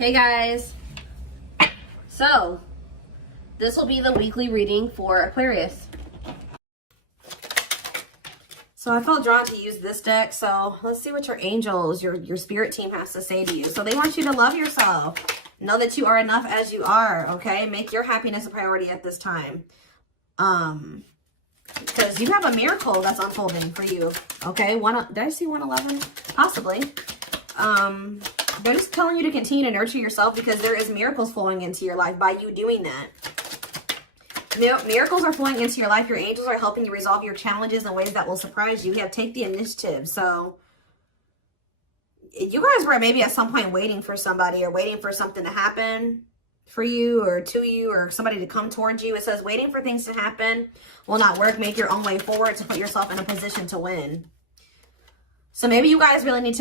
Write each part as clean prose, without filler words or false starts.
Hey guys, so this will be the weekly reading for Aquarius. So I felt drawn to use this deck, so let's see what your angels, your spirit team has to say to you. So they want you to love yourself. Know that you are enough as you are, okay? Make your happiness a priority at this time. Because you have a miracle that's unfolding for you, okay? Did I see 111? Possibly. They're just telling you to continue to nurture yourself because there is miracles flowing into your life by you doing that. Miracles are flowing into your life. Your angels are helping you resolve your challenges in ways that will surprise you. Take the initiative. So you guys were maybe at some point waiting for somebody or waiting for something to happen for you or to you or somebody to come towards you. It says waiting for things to happen will not work. Make your own way forward to put yourself in a position to win. So maybe you guys really needed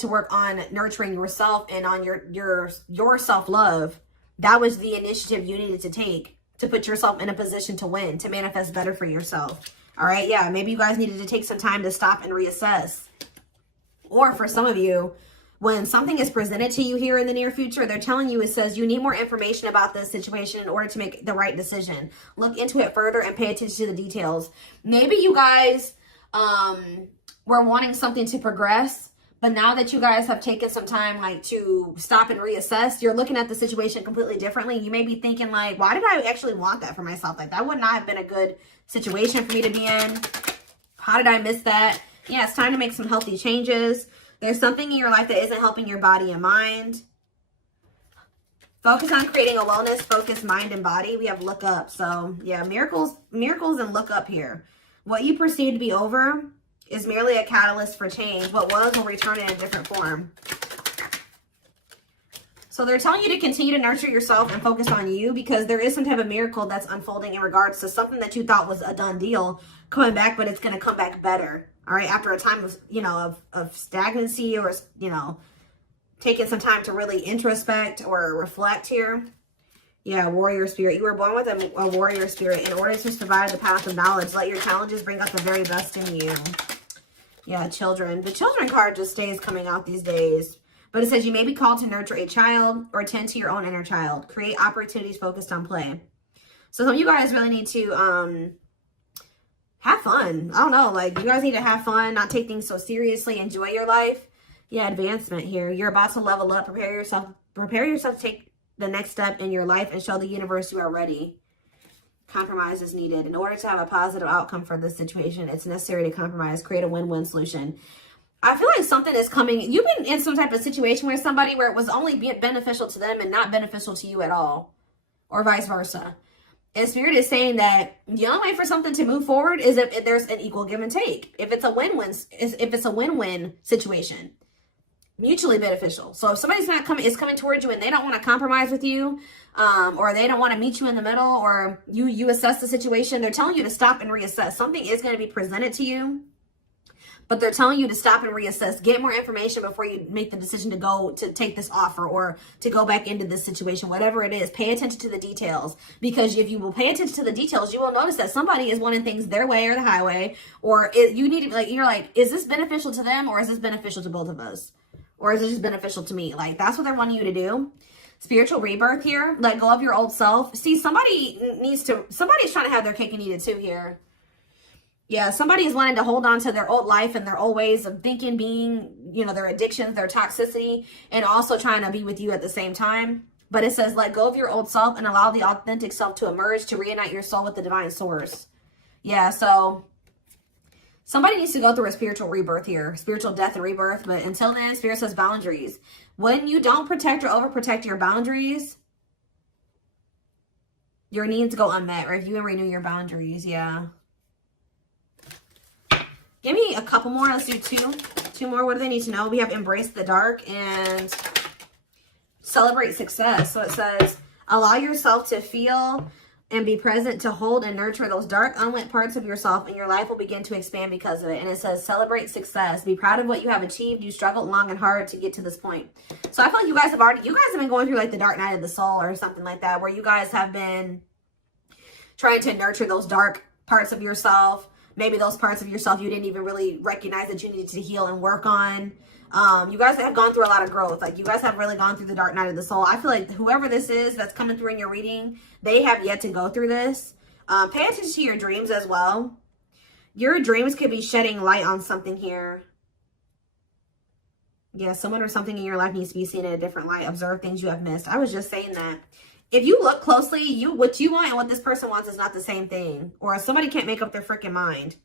to work on nurturing yourself and on your self-love. That was the initiative you needed to take to put yourself in a position to win, to manifest better for yourself. All right, yeah, maybe you guys needed to take some time to stop and reassess. Or for some of you, when something is presented to you here in the near future, they're telling you, it says you need more information about this situation in order to make the right decision. Look into it further and pay attention to the details. Maybe you guys were wanting something to progress, but now that you guys have taken some time like to stop and reassess, you're looking at the situation completely differently. You may be thinking like, why did I actually want that for myself? Like that would not have been a good situation for me to be in. How did I miss that? Yeah, it's time to make some healthy changes. There's something in your life that isn't helping your body and mind. Focus on creating a wellness focused mind and body. We have look up. So yeah, miracles and look up here. What you perceive to be over is merely a catalyst for change. What was will return in a different form. So they're telling you to continue to nurture yourself and focus on you because there is some type of miracle that's unfolding in regards to something that you thought was a done deal coming back, but it's going to come back better. All right. After a time of, of stagnancy or, taking some time to really introspect or reflect here. Yeah, warrior spirit. You were born with a warrior spirit in order to survive the path of knowledge. Let your challenges bring out the very best in you. Yeah, children. The children card just stays coming out these days. But it says you may be called to nurture a child or tend to your own inner child. Create opportunities focused on play. So some of you guys really need to have fun. I don't know. Like, you guys need to have fun, not take things so seriously. Enjoy your life. Yeah, advancement here. You're about to level up. Prepare yourself to take the next step in your life and show the universe you are ready. Compromise is needed. In order to have a positive outcome for this situation, it's necessary to compromise, create a win-win solution. I feel like something is coming. You've been in some type of situation with somebody where it was only beneficial to them and not beneficial to you at all, or vice versa. And Spirit is saying that the only way for something to move forward is if there's an equal give and take. If it's a win-win situation. Mutually beneficial. So if somebody's is coming towards you and they don't want to compromise with you, or they don't want to meet you in the middle, or you assess the situation, they're telling you to stop and reassess. Something is going to be presented to you, but they're telling you to stop and reassess. Get more information before you make the decision to take this offer or to go back into this situation, whatever it is. Pay attention to the details, because if you will pay attention to the details, you will notice that somebody is wanting things their way or the highway, or you need to you're like, is this beneficial to them or is this beneficial to both of us? Or is it just beneficial to me? Like, that's what they're wanting you to do. Spiritual rebirth here. Let go of your old self. See, somebody's trying to have their cake and eat it too here. Yeah, somebody is wanting to hold on to their old life and their old ways of thinking, being, their addictions, their toxicity, and also trying to be with you at the same time. But it says, let go of your old self and allow the authentic self to emerge, to reunite your soul with the divine source. Yeah, so somebody needs to go through a spiritual rebirth here, spiritual death and rebirth. But until then, Spirit says boundaries. When you don't protect or overprotect your boundaries, your needs go unmet. Review and renew your boundaries. Yeah. Give me a couple more. Let's do two more. What do they need to know? We have embrace the dark and celebrate success. So it says, allow yourself to feel and be present to hold and nurture those dark, unlit parts of yourself, and your life will begin to expand because of it. And it says, celebrate success. Be proud of what you have achieved. You struggled long and hard to get to this point. So I feel like you guys have been going through like the dark night of the soul or something like that, where you guys have been trying to nurture those dark parts of yourself. Maybe those parts of yourself you didn't even really recognize that you needed to heal and work on. You guys have gone through a lot of growth. Like, you guys have really gone through the dark night of the soul. I feel like whoever this is that's coming through in your reading, they have yet to go through this. Pay attention to your dreams as well. Your dreams could be shedding light on something here. Yeah, someone or something in your life needs to be seen in a different light. Observe things you have missed. I was just saying that. If you look closely, what you want and what this person wants is not the same thing. Or somebody can't make up their freaking mind.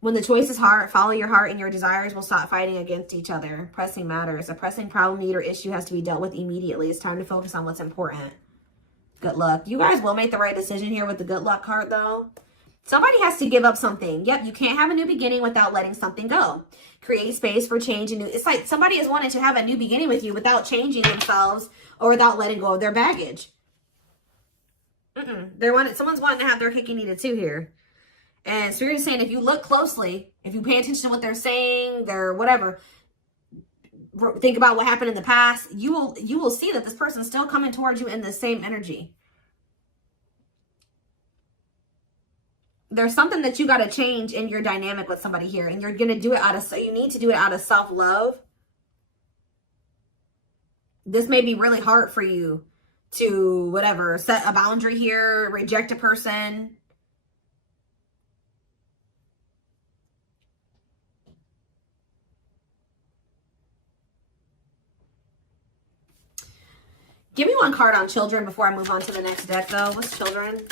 When the choice is hard, follow your heart and your desires will stop fighting against each other. Pressing matters. A pressing problem, need, or issue has to be dealt with immediately. It's time to focus on what's important. Good luck. You guys will make the right decision here with the good luck card, though. Somebody has to give up something. Yep, you can't have a new beginning without letting something go. Create space for change. And new. It's like somebody is wanting to have a new beginning with you without changing themselves or without letting go of their baggage. Someone's wanting to have their cake and eat it too here. And Spirit is saying, if you look closely, if you pay attention to what they're saying, their whatever, think about what happened in the past, you will see that this person's still coming towards you in the same energy. There's something that you got to change in your dynamic with somebody here, and you're going to do it you need to do it out of self-love. This may be really hard for you to, whatever, set a boundary here, reject a person. Give me one card on children before I move on to the next deck, though. What's children?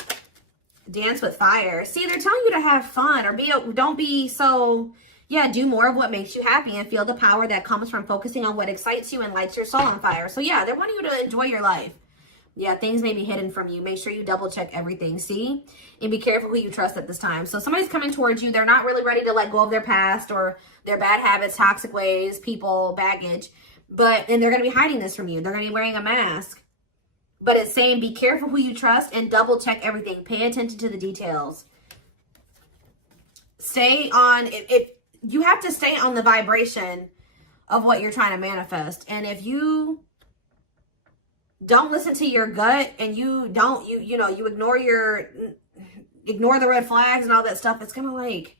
Dance with fire. See, they're telling you to have fun or don't be so, yeah, do more of what makes you happy and feel the power that comes from focusing on what excites you and lights your soul on fire. So, yeah, they want you to enjoy your life. Yeah, things may be hidden from you. Make sure you double check everything, see? And be careful who you trust at this time. So somebody's coming towards you. They're not really ready to let go of their past or their bad habits, toxic ways, people, baggage. And they're going to be hiding this from you. They're going to be wearing a mask. But it's saying be careful who you trust and double check everything. Pay attention to the details. Stay on, you have to stay on the vibration of what you're trying to manifest. And if you don't listen to your gut and you ignore the red flags and all that stuff, it's going to like,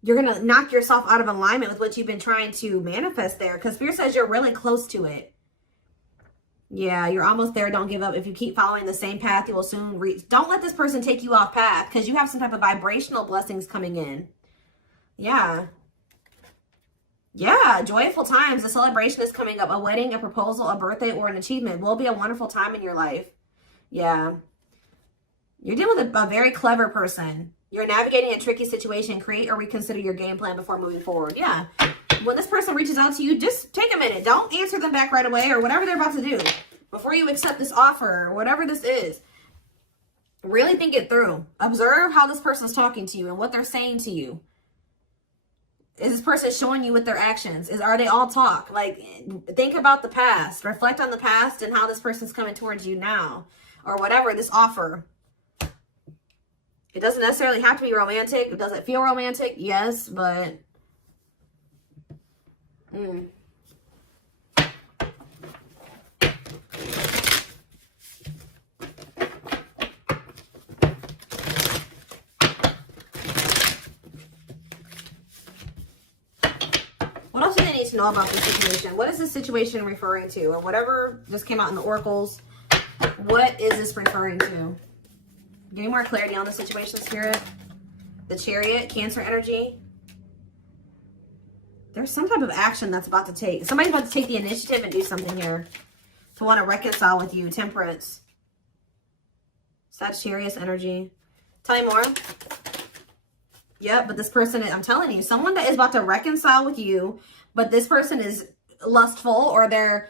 you're going to knock yourself out of alignment with what you've been trying to manifest there. Because Spirit says you're really close to it. Yeah, you're almost there. Don't give up. If you keep following the same path, you will soon reach. Don't let this person take you off path because you have some type of vibrational blessings coming in. Yeah. Yeah, joyful times. A celebration is coming up. A wedding, a proposal, a birthday, or an achievement will be a wonderful time in your life. Yeah. You're dealing with a very clever person. You're navigating a tricky situation. Create or reconsider your game plan before moving forward. Yeah. When this person reaches out to you, just take a minute. Don't answer them back right away or whatever they're about to do. Before you accept this offer or whatever this is, really think it through. Observe how this person's talking to you and what they're saying to you. Is this person showing you with their actions? Are they all talk? Like, think about the past. Reflect on the past and how this person's coming towards you now. Or whatever, this offer. It doesn't necessarily have to be romantic. Does it feel romantic? Yes, but... What else do they need to know about this situation? What is this situation referring to? Or whatever just came out in the oracles. What is this referring to? Give me more clarity on the situation, Spirit. The Chariot, Cancer energy. There's some type of action that's about to take. Somebody's about to take the initiative and do something here. To want to reconcile with you. Temperance. Sagittarius energy. Tell me more. Yep, but this person, I'm telling you, someone that is about to reconcile with you, but this person is lustful or they're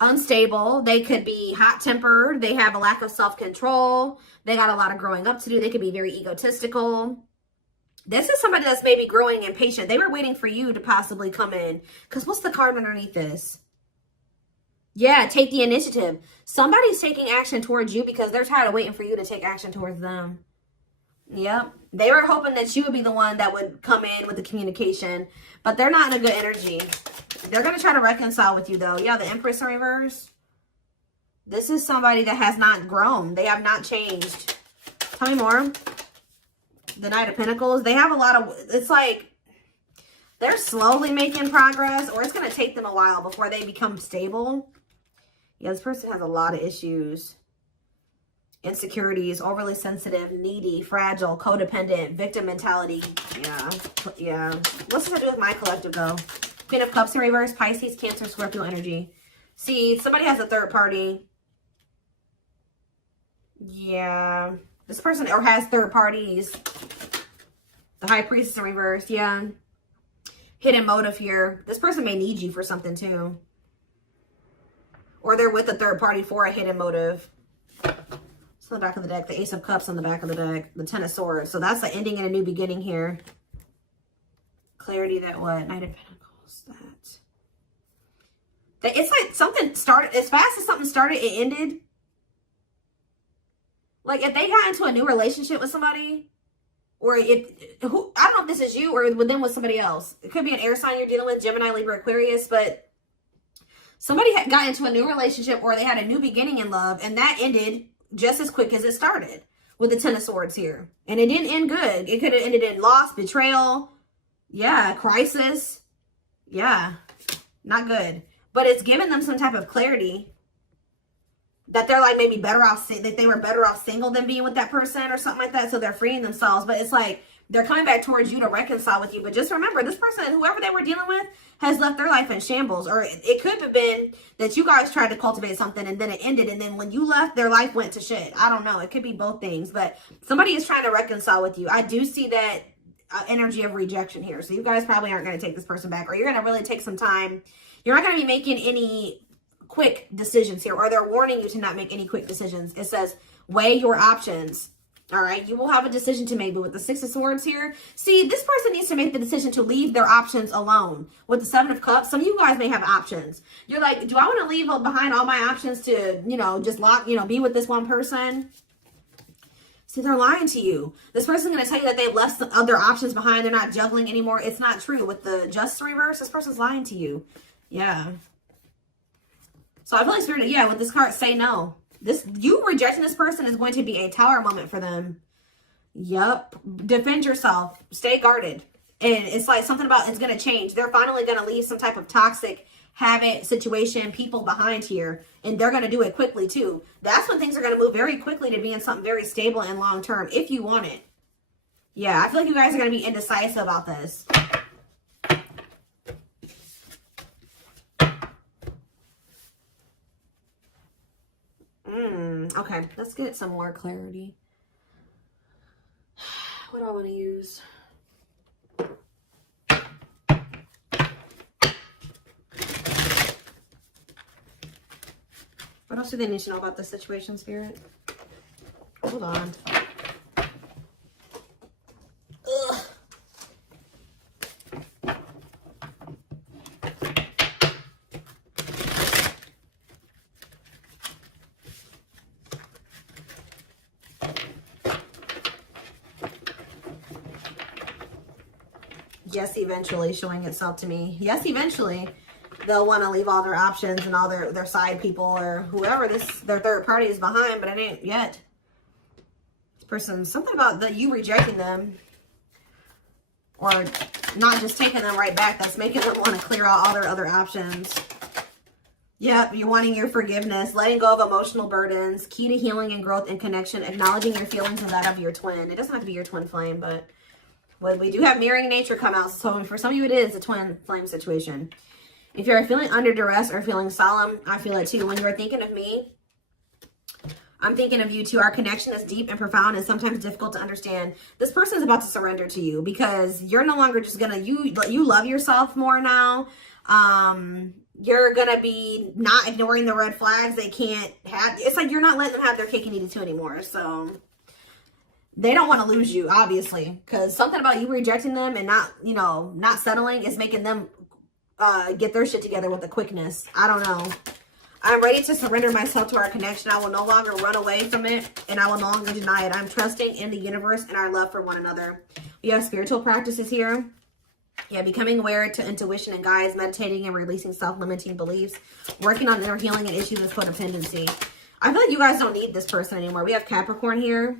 unstable. They could be hot-tempered. They have a lack of self-control. They got a lot of growing up to do. They could be very egotistical. This is somebody that's maybe growing impatient. They were waiting for you to possibly come in. Because what's the card underneath this? Yeah, take the initiative. Somebody's taking action towards you because they're tired of waiting for you to take action towards them. Yep. They were hoping that you would be the one that would come in with the communication. But they're not in a good energy. They're going to try to reconcile with you, though. Yeah, the Empress in reverse. This is somebody that has not grown. They have not changed. Tell me more. The Knight of Pentacles. They have a lot of... It's like... They're slowly making progress, or it's going to take them a while before they become stable. Yeah, this person has a lot of issues. Insecurities, overly sensitive, needy, fragile, codependent, victim mentality. Yeah. What's this have to do with my collective, though? Queen of Cups in reverse, Pisces, Cancer, Scorpio energy. See, somebody has a third party. Yeah. This person or has third parties. The High Priestess in reverse. Yeah. Hidden motive here. This person may need you for something too. Or they're with a third party for a hidden motive. It's on the back of the deck. The Ace of Cups on the back of the deck. The Ten of Swords. So that's the ending and a new beginning here. Clarity that what? Knight of Pentacles. That. It's like something started. As fast as something started, it ended. Like if they got into a new relationship with somebody, or I don't know if this is you or with them with somebody else. It could be an air sign you're dealing with, Gemini, Libra, Aquarius, but somebody got into a new relationship or they had a new beginning in love, and that ended just as quick as it started with the Ten of Swords here. And it didn't end good. It could have ended in loss, betrayal, yeah, crisis. Yeah, not good. But it's given them some type of clarity that they're like maybe better off, that they were better off single than being with that person or something like that. So they're freeing themselves. But it's like they're coming back towards you to reconcile with you. But just remember, this person, whoever they were dealing with, has left their life in shambles. Or it could have been that you guys tried to cultivate something and then it ended. And then when you left, their life went to shit. I don't know. It could be both things. But somebody is trying to reconcile with you. I do see that energy of rejection here. So you guys probably aren't going to take this person back. Or you're going to really take some time. You're not going to be making any quick decisions here, or they're warning you to not make any quick decisions. It says weigh your options. All right, you will have a decision to make. But with the Six of Swords here, see, this person needs to make the decision to leave their options alone. With the Seven of Cups, some of you guys may have options. You're like, do I want to leave behind all my options to, just be with this one person? See, they're lying to you. This person's going to tell you that they've left some other options behind. They're not juggling anymore. It's not true. With the Justice reverse, this person's lying to you. Yeah. So I feel like Spirit, with this card, say no. You rejecting this person is going to be a tower moment for them. Yep. Defend yourself. Stay guarded. And it's like something about it's going to change. They're finally going to leave some type of toxic habit, situation, people behind here. And they're going to do it quickly too. That's when things are going to move very quickly to be in something very stable and long term if you want it. Yeah, I feel like you guys are going to be indecisive about this. Okay, let's get some more clarity. What do I want to use? What else do they need to know about the situation, Spirit? Hold on. Ugh. Yes, eventually showing itself to me. Yes, eventually they'll want to leave all their options and all their side people or whoever their third party is behind, but it ain't yet. This person, something about you rejecting them or not just taking them right back, that's making them want to clear out all their other options. Yep, you're wanting your forgiveness, letting go of emotional burdens, key to healing and growth and connection, acknowledging your feelings and that of your twin. It doesn't have to be your twin flame, but well, we do have mirroring nature come out. So for some of you, it is a twin flame situation. If you're feeling under duress or feeling solemn, I feel it too. When you are thinking of me, I'm thinking of you too. Our connection is deep and profound and sometimes difficult to understand. This person is about to surrender to you because you're no longer just gonna, you love yourself more now. You're gonna be not ignoring the red flags. They can't have, it's like you're not letting them have their cake and eat it too anymore. So they don't want to lose you, obviously, because something about you rejecting them and not settling is making them get their shit together with a quickness. I don't know. I'm ready to surrender myself to our connection. I will no longer run away from it, and I will no longer deny it. I'm trusting in the universe and our love for one another. We have spiritual practices here. Yeah, becoming aware to intuition and guides, meditating and releasing self-limiting beliefs, working on inner healing and issues with codependency. I feel like you guys don't need this person anymore. We have Capricorn here.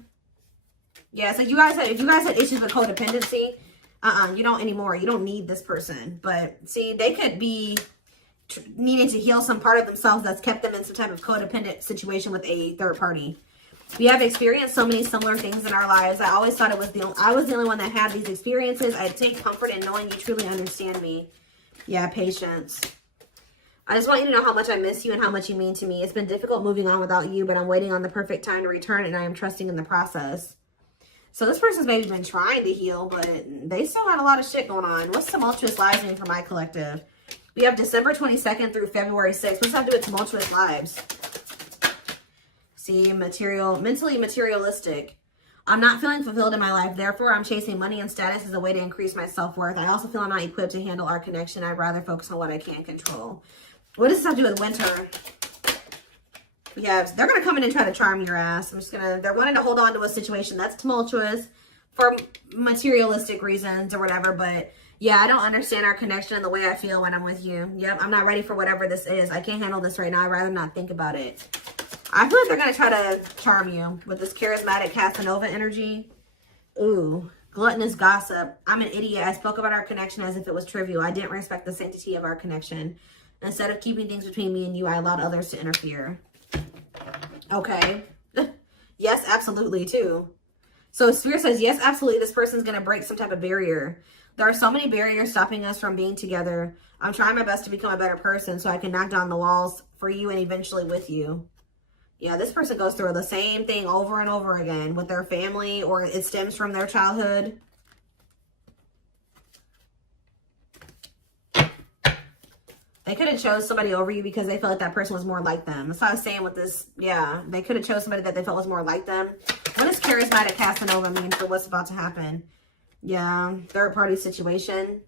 Yeah, so if you guys had issues with codependency, You don't anymore. You don't need this person. But see, they could be needing to heal some part of themselves that's kept them in some type of codependent situation with a third party. We have experienced so many similar things in our lives. I always thought I was the only one that had these experiences. I take comfort in knowing you truly understand me. Yeah, patience. I just want you to know how much I miss you and how much you mean to me. It's been difficult moving on without you, but I'm waiting on the perfect time to return, and I am trusting in the process. So this person's maybe been trying to heal, but they still had a lot of shit going on. What's tumultuous lives mean for my collective? We have December 22nd through February 6th. What's that have to do with tumultuous lives? See, mentally materialistic. I'm not feeling fulfilled in my life. Therefore, I'm chasing money and status as a way to increase my self-worth. I also feel I'm not equipped to handle our connection. I'd rather focus on what I can control. What does this have to do with winter? Yeah, they're going to come in and try to charm your ass. They're wanting to hold on to a situation that's tumultuous for materialistic reasons or whatever. But yeah, I don't understand our connection and the way I feel when I'm with you. Yep, I'm not ready for whatever this is. I can't handle this right now. I'd rather not think about it. I feel like they're going to try to charm you with this charismatic Casanova energy. Ooh, gluttonous gossip. I'm an idiot. I spoke about our connection as if it was trivial. I didn't respect the sanctity of our connection. Instead of keeping things between me and you, I allowed others to interfere. Okay. Yes, absolutely, too. So Spirit says, yes, absolutely, this person's going to break some type of barrier. There are so many barriers stopping us from being together. I'm trying my best to become a better person so I can knock down the walls for you and eventually with you. Yeah, this person goes through the same thing over and over again with their family, or it stems from their childhood. They could have chose somebody over you because they felt like that person was more like them. That's what I was saying with this. Yeah, they could have chose somebody that they felt was more like them. What does charismatic Casanova mean for what's about to happen? Yeah, third party situation.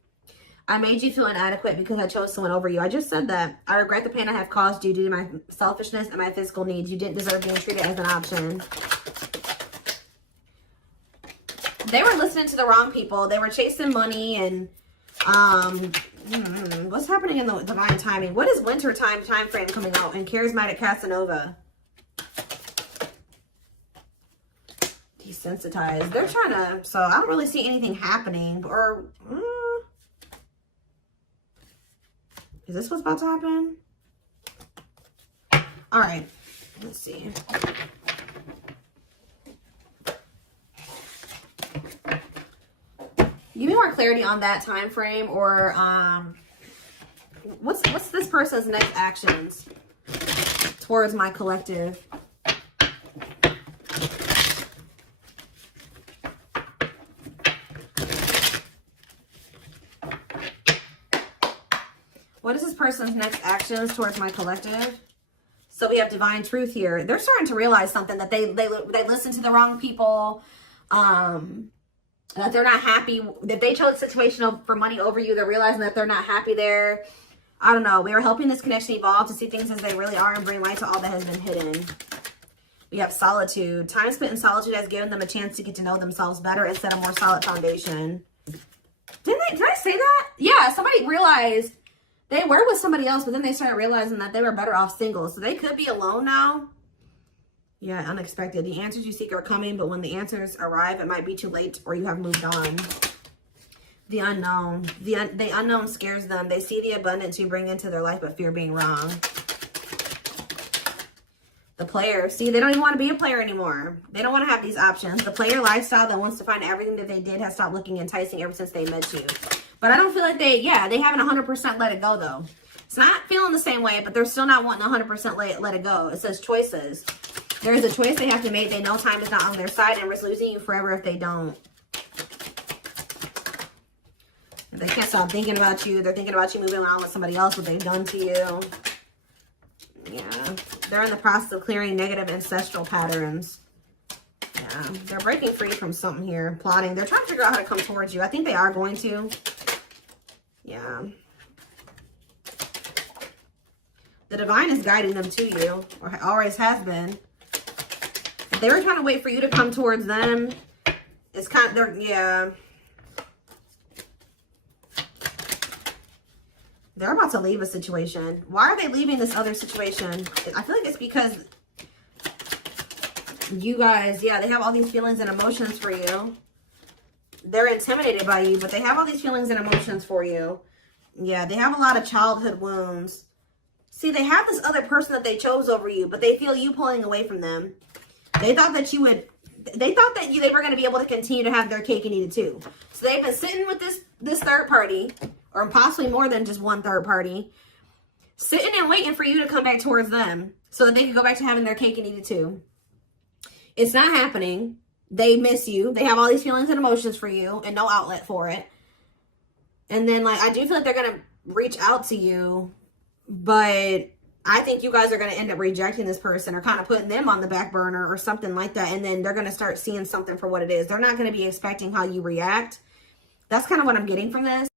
I made you feel inadequate because I chose someone over you. I just said that. I regret the pain I have caused you due to my selfishness and my physical needs. You didn't deserve being treated as an option. They were listening to the wrong people. They were chasing money and what's happening in the divine timing? What is winter time frame coming out in charismatic Casanova? Desensitized. They're trying to, so I don't really see anything happening. Or is this what's about to happen? All right, let's see. Give me more clarity on that time frame, or what's this person's next actions towards my collective? What is this person's next actions towards my collective? So we have divine truth here. They're starting to realize something, that they listen to the wrong people. That they're not happy. That they chose a situation for money over you. They're realizing that they're not happy there. I don't know. We are helping this connection evolve to see things as they really are and bring light to all that has been hidden. We have solitude. Time spent in solitude has given them a chance to get to know themselves better and set a more solid foundation. Did I say that? Yeah, somebody realized they were with somebody else, but then they started realizing that they were better off single. So they could be alone now. Yeah, unexpected. The answers you seek are coming, but when the answers arrive, it might be too late or you have moved on. The unknown. The unknown scares them. They see the abundance you bring into their life, but fear being wrong. The player. See, they don't even want to be a player anymore. They don't want to have these options. The player lifestyle that wants to find everything that they did has stopped looking enticing ever since they met you. But I don't feel like they haven't 100% let it go, though. It's not feeling the same way, but they're still not wanting 100% let it go. It says choices. There is a choice they have to make. They know time is not on their side and risk losing you forever if they don't. They can't stop thinking about you. They're thinking about you moving around with somebody else, what they've done to you. Yeah. They're in the process of clearing negative ancestral patterns. Yeah. They're breaking free from something here. Plotting. They're trying to figure out how to come towards you. I think they are going to. Yeah. The divine is guiding them to you, or always has been. If they were trying to wait for you to come towards them, it's kind of, yeah. They're about to leave a situation. Why are they leaving this other situation? I feel like it's because you guys, yeah, they have all these feelings and emotions for you. They're intimidated by you, but they have all these feelings and emotions for you. Yeah, they have a lot of childhood wounds. See, they have this other person that they chose over you, but they feel you pulling away from them. They thought that you would, they thought that they were going to be able to continue to have their cake and eat it too. So they've been sitting with this third party, or possibly more than just one third party, sitting and waiting for you to come back towards them so that they can go back to having their cake and eat it too. It's not happening. They miss you. They have all these feelings and emotions for you and no outlet for it. And then, like, I do feel like they're going to reach out to you, but I think you guys are going to end up rejecting this person or kind of putting them on the back burner or something like that. And then they're going to start seeing something for what it is. They're not going to be expecting how you react. That's kind of what I'm getting from this.